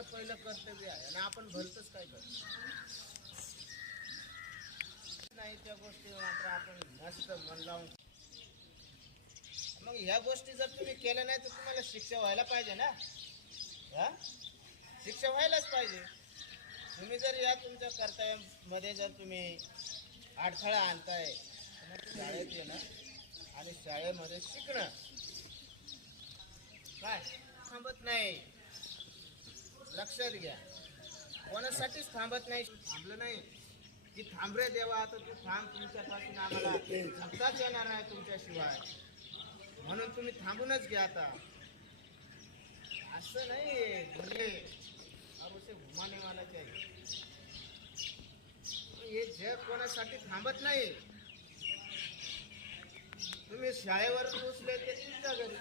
आपलं पहिलं कर्तव्य आहे आणि आपण भलतंच काय करतो नाही त्या गोष्टी मात्र आपण मस्त मन लावून. मग ह्या गोष्टी जर तुम्ही केल्या नाही तर तुम्हाला शिक्षा व्हायला पाहिजे ना. हा, शिक्षा व्हायलाच पाहिजे. तुम्ही जर या तुमच्या कर्तव्यामध्ये जर तुम्ही अडथळा आणताय तर मग शाळेत येणं आणि शाळेमध्ये शिकणं काय थांबत नाही. लक्षात घ्या, कोणासाठीच थांबत नाही. थांबलं नाही की थांब रे देवा, आता तू थांब, तुमच्यापासून आम्हाला जगताच येणार नाही तुमच्याशिवाय, म्हणून तुम्ही थांबूनच घ्या. आता असं नाही बोले और उसे घुमाने वाला चाहिए. हे जग कोणासाठी थांबत नाही. तुम्ही शाळेवर पोचले ते तुमच्या घरी